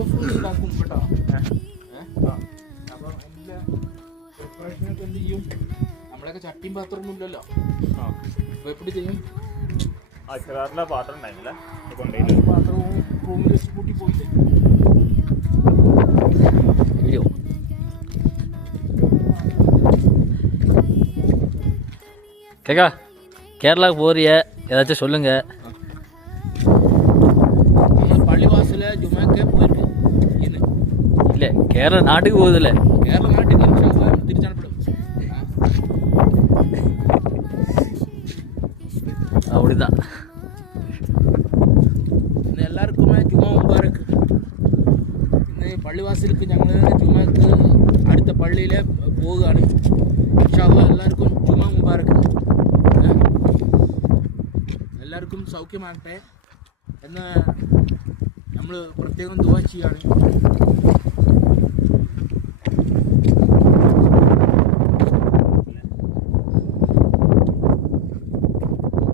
Proof ഉണ്ടാക്കും കേട്ടോ. അപ്പം എല്ലാ പ്രിപ്പറേഷനൊക്കെ എന്ത് ചെയ്യും, നമ്മളൊക്കെ ചട്ടിയും പാത്രമൊന്നും ഇല്ലല്ലോ. അപ്പോൾ എപ്പിടി ചെയ്യും? പാത്രം ഉണ്ടായിരുന്നില്ല, പാത്രവും റൂമിൽ വെച്ച് കൂട്ടി പോയില്ലേ. கேக்கா கேரளாவுக்கு போறிய ஏதாச்சும் சொல்லுங்க. നമ്മൾ പള്ളിവാസല ജുമാക്കെ പോയിട്ട് ഇല്ല കേരള നാട്ടിൽ പോകുന്നില്ലേ? കേരള നാട്ടിൽ തിരിച്ചണപ്പെടും. அப்படிதான். ഇന്ന് എല്ലാവർക്കും ജുമാ മുബാറക്ക്. ഇന്ന് പള്ളിവാസലിക്ക് ഞങ്ങൾ ജുമാക്ക് അടുത്ത പള്ളിയിൽ പോവുകയാണ്. ഇൻഷാ അല്ലാഹ് എല്ലാവർക്കും ജുമാ മുബാറക്ക്. എല്ലാവർക്കും സൗഖ്യമാകട്ടെ എന്ന് നമ്മൾ പ്രത്യേകം ദുആ ചെയ്യാണ്.